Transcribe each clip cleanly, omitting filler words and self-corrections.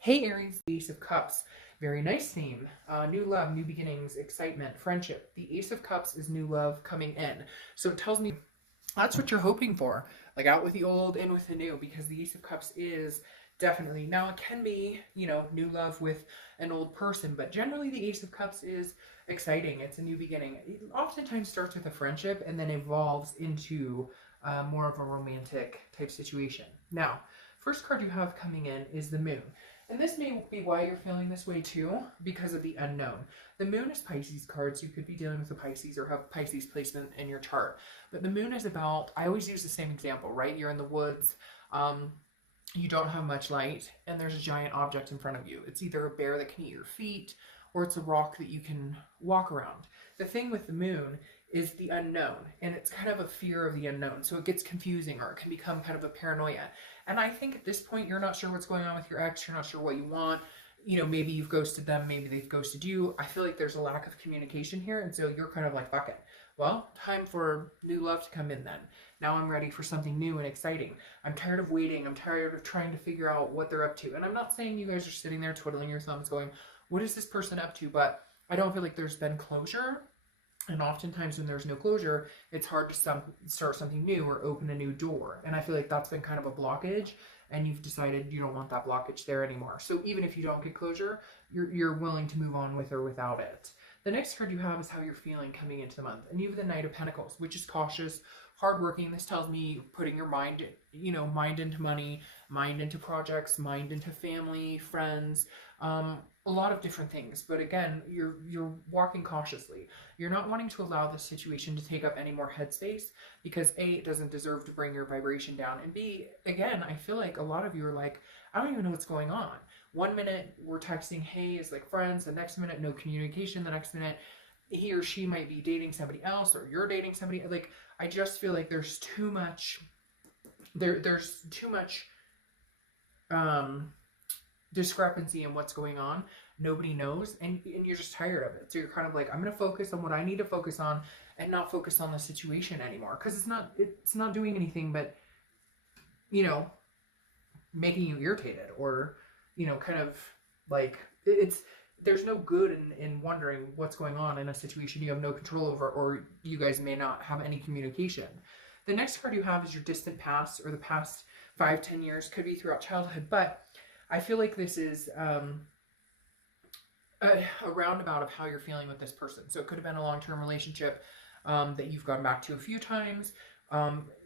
Hey Aries, the Ace of Cups. Very nice theme. New love, new beginnings, excitement, friendship. The Ace of Cups is new love coming in. So it tells me that's what you're hoping for. Like out with the old, in with the new, because the Ace of Cups is definitely, now it can be, new love with an old person, but generally the Ace of Cups is exciting. It's a new beginning. It oftentimes starts with a friendship and then evolves into more of a romantic type situation. Now, first card you have coming in is the Moon. And this may be why you're feeling this way too, because of the unknown. The Moon is Pisces cards. You could be dealing with a Pisces or have Pisces placement in your chart. But the Moon is about, I always use the same example, right? You're in the woods, you don't have much light, and there's a giant object in front of you. It's either a bear that can eat your feet, or it's a rock that you can walk around. The thing with the Moon is the unknown, and it's kind of a fear of the unknown. So it gets confusing, or it can become kind of a paranoia. And I think at this point, you're not sure what's going on with your ex, you're not sure what you want. Maybe you've ghosted them, maybe they've ghosted you. I feel like there's a lack of communication here, and so you're kind of like, fuck it. Well, time for new love to come in then. Now I'm ready for something new and exciting. I'm tired of waiting. I'm tired of trying to figure out what they're up to. And I'm not saying you guys are sitting there twiddling your thumbs going, what is this person up to? But I don't feel like there's been closure. And oftentimes when there's no closure, it's hard to start something new or open a new door. And I feel like that's been kind of a blockage, and you've decided you don't want that blockage there anymore. So even if you don't get closure, you're willing to move on with or without it. The next card you have is how you're feeling coming into the month. And you have the Knight of Pentacles, which is cautious, hardworking. This tells me putting your mind, mind into money, mind into projects, mind into family, friends, a lot of different things. But again, you're walking cautiously. You're not wanting to allow this situation to take up any more headspace, because A, it doesn't deserve to bring your vibration down, and B, again, I feel like a lot of you are like, I don't even know what's going on. One minute we're texting, hey, as like friends. The next minute, no communication. The next minute, he or she might be dating somebody else, or you're dating somebody. Like, I just feel like there's too much. There's too much discrepancy in what's going on. Nobody knows, and you're just tired of it. So you're kind of like, I'm gonna focus on what I need to focus on, and not focus on the situation anymore, because it's not doing anything but making you irritated, or kind of like there's no good in wondering what's going on in a situation you have no control over, or you guys may not have any communication. The next card you have is your distant past, or the past 5-10 years. Could be throughout childhood, but I feel like this is a roundabout of how you're feeling with this person. So it could have been a long-term relationship that you've gone back to a few times.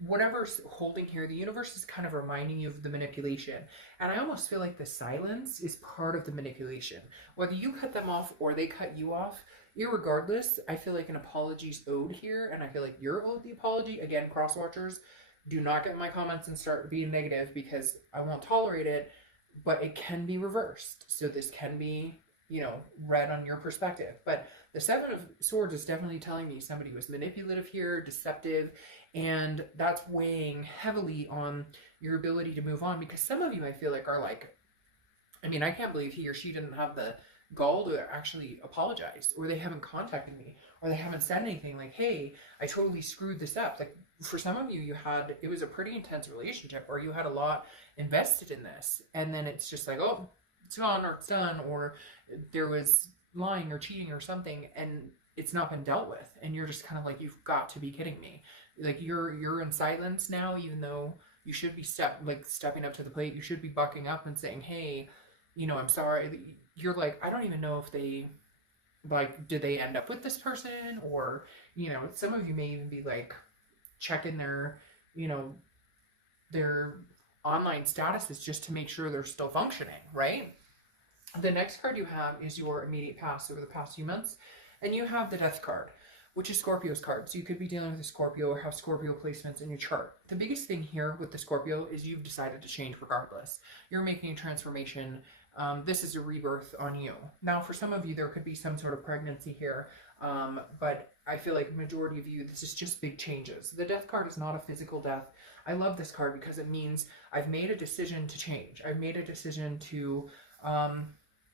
Whatever's holding here, the universe is kind of reminding you of the manipulation. And I almost feel like the silence is part of the manipulation. Whether you cut them off or they cut you off, irregardless, I feel like an apology's owed here, and I feel like you're owed the apology. Again, cross-watchers, do not get in my comments and start being negative, because I won't tolerate it, but it can be reversed. So this can be, read on your perspective. But the Seven of Swords is definitely telling me somebody was manipulative here, deceptive, and that's weighing heavily on your ability to move on, because some of you, I feel like, are like, I can't believe he or she didn't have the gall to actually apologize, or they haven't contacted me, or they haven't said anything like, hey, I totally screwed this up. Like, for some of you, it was a pretty intense relationship, or you had a lot invested in this, and then it's just like, oh, it's gone, or it's done, or there was lying or cheating or something, and it's not been dealt with, and you're just kind of like, you've got to be kidding me. Like, you're in silence now, even though you should be stepping up to the plate. You should be bucking up and saying, hey, I'm sorry. You're like, I don't even know if they, like, did they end up with this person, or some of you may even be like checking their their online statuses just to make sure they're still functioning, right? The next card you have is your immediate past, over the past few months, and you have the Death card, which is Scorpio's card. So you could be dealing with a Scorpio or have Scorpio placements in your chart. The biggest thing here with the Scorpio is you've decided to change regardless. You're making a transformation. This is a rebirth on you. Now, for some of you, there could be some sort of pregnancy here, but I feel like the majority of you, this is just big changes. The Death card is not a physical death. I love this card because it means I've made a decision to change. I've made a decision to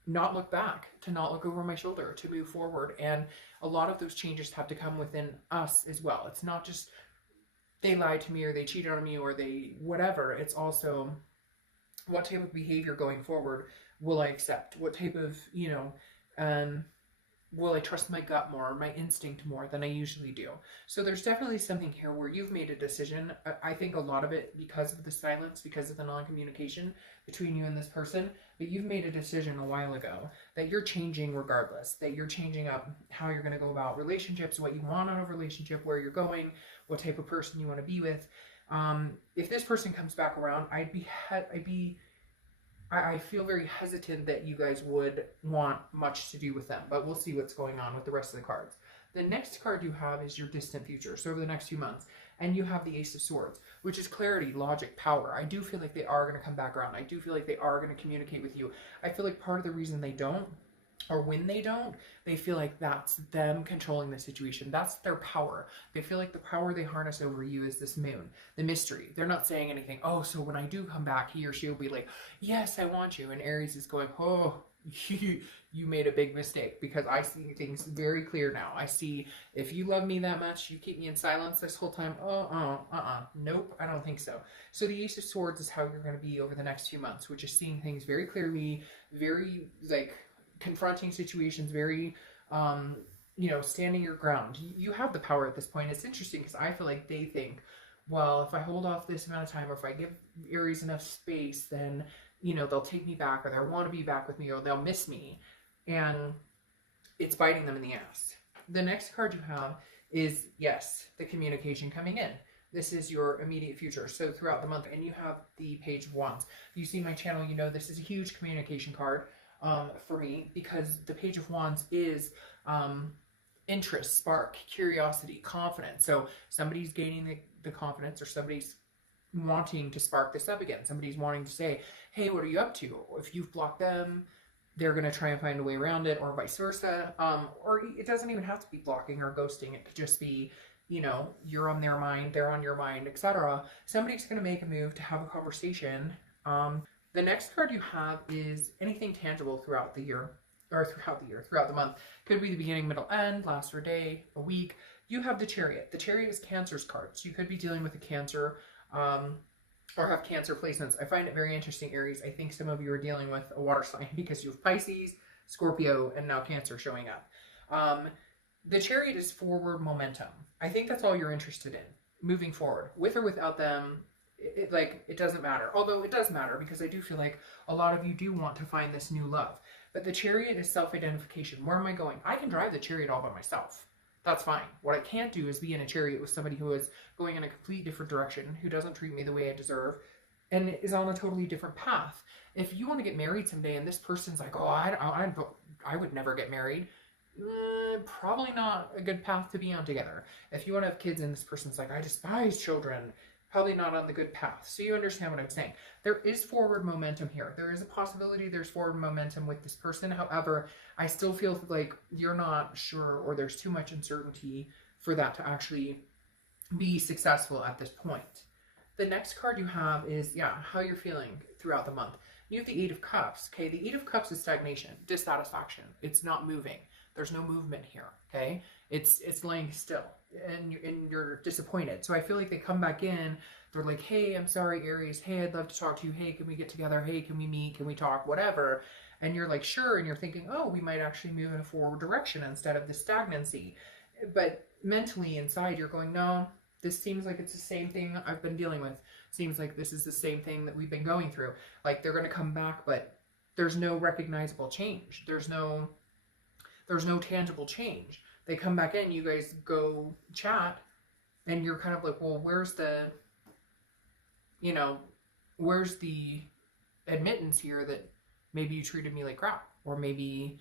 not look back, to not look over my shoulder, to move forward. And a lot of those changes have to come within us as well. It's not just they lied to me, or they cheated on me, or they whatever. It's also what type of behavior going forward will I accept? What type of, um, will I trust my gut more, my instinct more than I usually do? So there's definitely something here where you've made a decision. I think a lot of it because of the silence, because of the non-communication between you and this person, but you've made a decision a while ago that you're changing regardless, that you're changing up how you're going to go about relationships, what you want out of a relationship, where you're going, what type of person you want to be with. If this person comes back around, I feel very hesitant that you guys would want much to do with them, but we'll see what's going on with the rest of the cards. The next card you have is your distant future, so over the next few months. And you have the Ace of Swords, which is clarity, logic, power. I do feel like they are going to come back around. I do feel like they are going to communicate with you. I feel like part of the reason they don't, or when they don't, they feel like that's them controlling the situation. That's their power. They feel like the power they harness over you is this moon, the mystery. They're not saying anything. Oh, so when I do come back, he or she will be like, yes, I want you. And Aries is going, oh, you made a big mistake, because I see things very clear now. I see, if you love me that much, you keep me in silence this whole time. Nope, I don't think so. So the Ace of Swords is how you're going to be over the next few months, which is seeing things very clearly, very like confronting situations, very standing your ground. You have the power at this point. It's interesting because I feel like they think, well, if I hold off this amount of time, or if I give Aries enough space, then they'll take me back, or they'll want to be back with me, or they'll miss me, and it's biting them in the ass. The next card you have is, yes, the communication coming in. This is your immediate future, so throughout the month. And you have the Page of Wands. If you see my channel, you know this is a huge communication card for me, because the Page of Wands is interest, spark, curiosity, confidence. So somebody's gaining the confidence, or somebody's wanting to spark this up again. Somebody's wanting to say, hey, what are you up to? If you've blocked them, they're going to try and find a way around it, or vice versa. Or it doesn't even have to be blocking or ghosting. It could just be, you're on their mind, they're on your mind, etc. Somebody's going to make a move to have a conversation. The next card you have is anything tangible throughout the year, or throughout the month. Could be the beginning, middle, end, last for a day, a week. You have the Chariot. The Chariot is Cancer's card. So you could be dealing with a Cancer, or have Cancer placements. I find it very interesting, Aries. I think some of you are dealing with a water sign, because you have Pisces, Scorpio, and now Cancer showing up. The Chariot is forward momentum. I think that's all you're interested in, moving forward. With or without them, it doesn't matter. Although it does matter, because I do feel like a lot of you do want to find this new love. But the Chariot is self-identification. Where am I going? I can drive the Chariot all by myself. That's fine. What I can't do is be in a chariot with somebody who is going in a complete different direction, who doesn't treat me the way I deserve, and is on a totally different path. If you want to get married someday and this person's like, oh, I would never get married, probably not a good path to be on together. If you want to have kids and this person's like, I despise children, probably not on the good path. So you understand what I'm saying. There is forward momentum here. There is a possibility there's forward momentum with this person. However, I still feel like you're not sure, or there's too much uncertainty for that to actually be successful at this point. The next card you have is, how you're feeling throughout the month. You have the Eight of Cups. Okay, the Eight of Cups is stagnation, dissatisfaction. It's not moving. There's no movement here. Okay, it's laying still, and you're disappointed. So I feel like they come back in. They're like, hey, I'm sorry, Aries. Hey, I'd love to talk to you. Hey, can we get together? Hey, can we meet? Can we talk? Whatever. And you're like, sure. And you're thinking, oh, we might actually move in a forward direction instead of the stagnancy. But mentally inside, you're going, no, this seems like it's the same thing I've been dealing with. Seems like this is the same thing that we've been going through. Like, they're going to come back, but there's no recognizable change. There's no tangible change. They come back in, you guys go chat, and you're kind of like, well, where's the admittance here that maybe you treated me like crap, or maybe,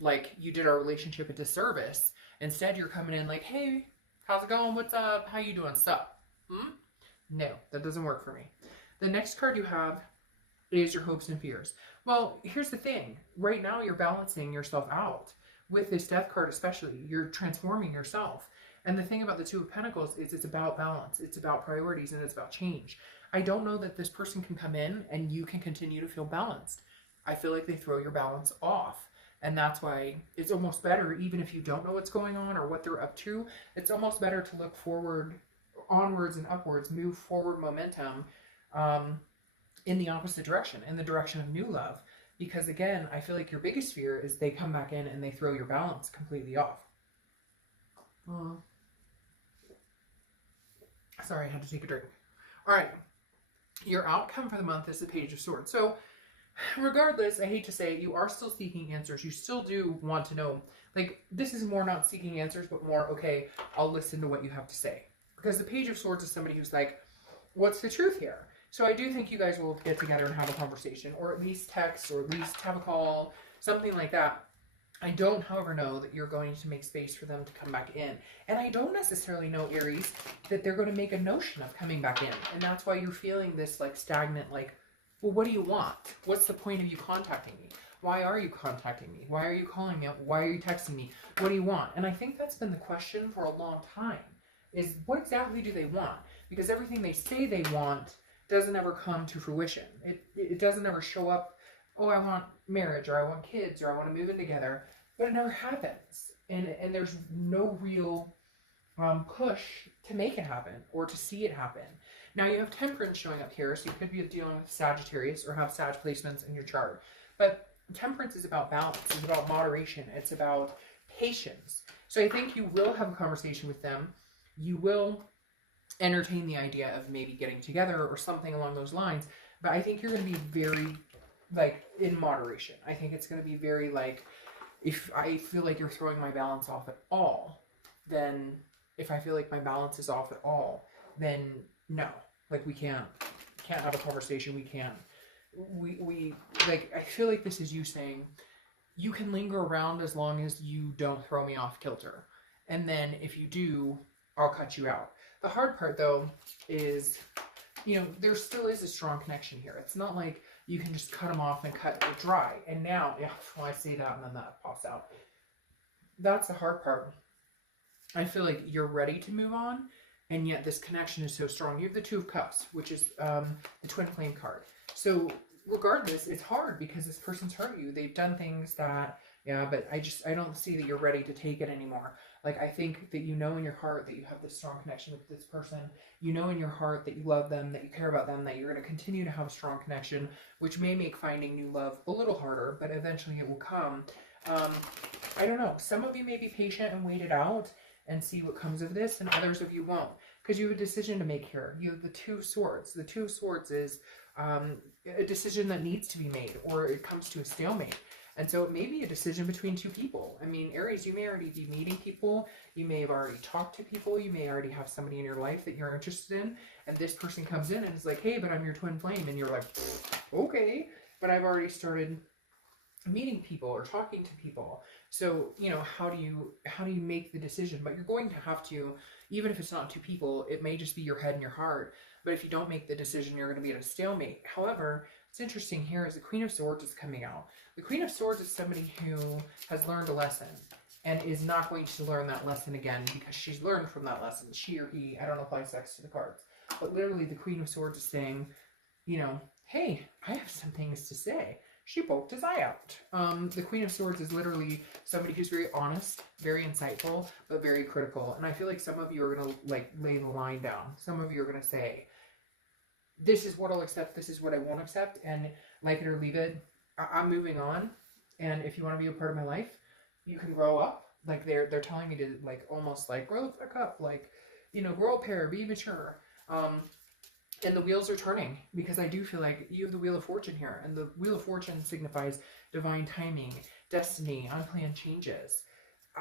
like you did our relationship a disservice. Instead, you're coming in like, hey, how's it going? What's up? How you doing? Sup? No, that doesn't work for me. The next card you have is your hopes and fears. Well, here's the thing. Right now, you're balancing yourself out. With this Death card especially, you're transforming yourself. And the thing about the Two of Pentacles is it's about balance. It's about priorities, and it's about change. I don't know that this person can come in and you can continue to feel balanced. I feel like they throw your balance off. And that's why it's almost better, even if you don't know what's going on or what they're up to, it's almost better to look forward, onwards and upwards, move forward momentum, in the opposite direction, in the direction of new love. Because again, I feel like your biggest fear is they come back in and they throw your balance completely off. Sorry, I had to take a drink. All right. Your outcome for the month is the Page of Swords. So regardless, I hate to say it, you are still seeking answers. You still do want to know. Like, this is more not seeking answers, but more, okay, I'll listen to what you have to say. Because the Page of Swords is somebody who's like, what's the truth here? So I do think you guys will get together and have a conversation, or at least text, or at least have a call, something like that. I don't, however, know that you're going to make space for them to come back in. And I don't necessarily know, Aries, that they're going to make a notion of coming back in. And that's why you're feeling this, like, stagnant, like, well, what do you want? What's the point of you contacting me? Why are you contacting me? Why are you calling me up? Why are you texting me? What do you want? And I think that's been the question for a long time, is what exactly do they want? Because everything they say they want doesn't ever come to fruition. It doesn't ever show up, oh, I want marriage, or I want kids, or I want to move in together, but it never happens. And there's no real push to make it happen or to see it happen. Now you have Temperance showing up here, so you could be dealing with Sagittarius or have Sag placements in your chart. But Temperance is about balance, it's about moderation, it's about patience. So I think you will have a conversation with them. You will entertain the idea of maybe getting together or something along those lines. But I think you're going to be very, like, in moderation. I think it's going to be very, like, if I feel like you're throwing my balance off at all, then if I feel like my balance is off at all, then no, like, we can't have a conversation. We like, I feel like this is you saying, you can linger around as long as you don't throw me off kilter. And then if you do, I'll cut you out. The hard part, though, is, you know, there still is a strong connection here. It's not like you can just cut them off and cut it dry. And now, yeah, well, I say that and then that pops out. That's the hard part. I feel like you're ready to move on, and yet this connection is so strong. You have the Two of Cups, which is the Twin Flame card. So regardless, it's hard because this person's hurt you. They've done things that, yeah, but I don't see that you're ready to take it anymore. Like, I think that you know in your heart that you have this strong connection with this person. You know in your heart that you love them, that you care about them, that you're going to continue to have a strong connection, which may make finding new love a little harder, but eventually it will come. I don't know. Some of you may be patient and wait it out and see what comes of this, and others of you won't, because you have a decision to make here. You have the Two of Swords. The Two of Swords is a decision that needs to be made, or it comes to a stalemate. And so it may be a decision between two people. I mean, Aries, you may already be meeting people. You may have already talked to people. You may already have somebody in your life that you're interested in. And this person comes in and is like, hey, but I'm your twin flame. And you're like, okay, but I've already started meeting people or talking to people. So, you know, how do you make the decision? But you're going to have to, even if it's not two people, it may just be your head and your heart. But if you don't make the decision, you're going to be at a stalemate. However, what's interesting here is the Queen of Swords is coming out. The Queen of Swords is somebody who has learned a lesson and is not going to learn that lesson again because she's learned from that lesson. She or he, I don't apply sex to the cards. But literally the Queen of Swords is saying, you know, hey, I have some things to say. She poked his eye out. The Queen of Swords is literally somebody who's very honest, very insightful, but very critical. And I feel like some of you are going to, like, lay the line down. Some of you are going to say, this is what I'll accept, this is what I won't accept, and like it or leave it. I'm moving on, and if you want to be a part of my life, you can grow up. Like, they're telling me to, like, almost like grow the fuck up, like, you know, grow a pair, be mature. And the wheels are turning, because I do feel like you have the Wheel of Fortune here, and the Wheel of Fortune signifies divine timing, destiny, unplanned changes.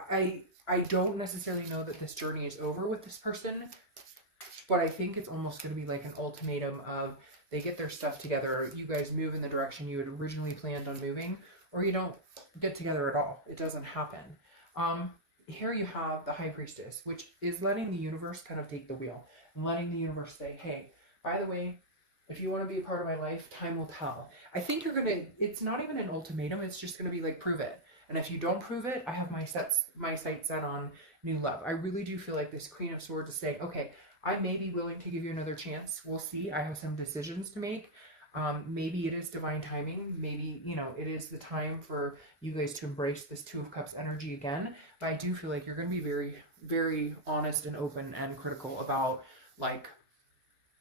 I don't necessarily know that this journey is over with this person, but I think it's almost going to be like an ultimatum of they get their stuff together, you guys move in the direction you had originally planned on moving, or you don't get together at all. It doesn't happen. Here you have the High Priestess, which is letting the universe kind of take the wheel and letting the universe say, hey, by the way, if you want to be a part of my life, time will tell. I think you're going to, it's not even an ultimatum, it's just going to be like, prove it. And if you don't prove it, I have my sights set on new love. I really do feel like this Queen of Swords is saying, okay, I may be willing to give you another chance. We'll see. I have some decisions to make. Maybe it is divine timing. Maybe, you know, it is the time for you guys to embrace this Two of Cups energy again. But I do feel like you're going to be very, very honest and open and critical about, like,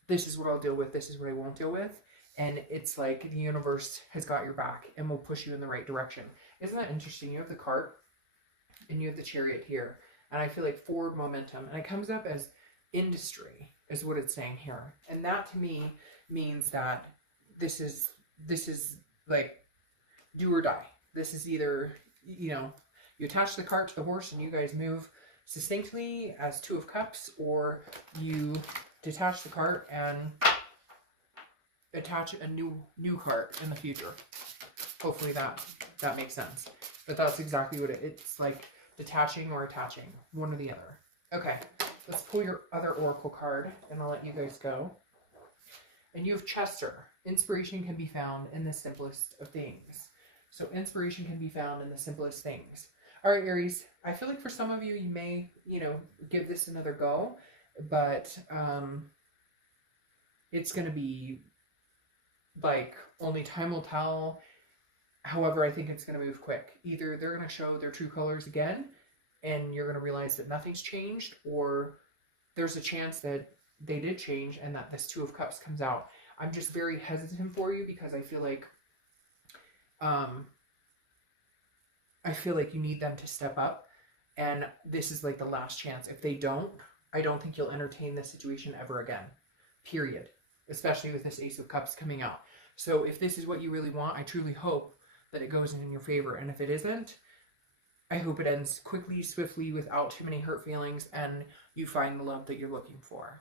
this is what I'll deal with, this is what I won't deal with. and it's like the universe has got your back and will push you in the right direction. Isn't that interesting? You have the cart and you have the Chariot here, and I feel like forward momentum, and it comes up as industry is what it's saying here, and that to me means that this is like do or die. This is either, you know, you attach the cart to the horse and you guys move succinctly as Two of Cups, or you detach the cart and attach a new cart in the future. Hopefully that makes sense. But that's exactly what it's like, detaching or attaching, one or the other. Okay, let's pull your other oracle card and I'll let you guys go. And you have Chester. Inspiration can be found in the simplest of things. So inspiration can be found in the simplest things. All right, Aries, I feel like for some of you, you may, you know, give this another go, but it's going to be like only time will tell. However, I think it's going to move quick. Either they're going to show their true colors again and you're going to realize that nothing's changed, or there's a chance that they did change and that this Two of Cups comes out. I'm just very hesitant for you because I feel like you need them to step up, and this is like the last chance. If they don't, I don't think you'll entertain this situation ever again, period, especially with this Ace of Cups coming out. So if this is what you really want, I truly hope that it goes in your favor, and if it isn't, I hope it ends quickly, swiftly, without too many hurt feelings, and you find the love that you're looking for.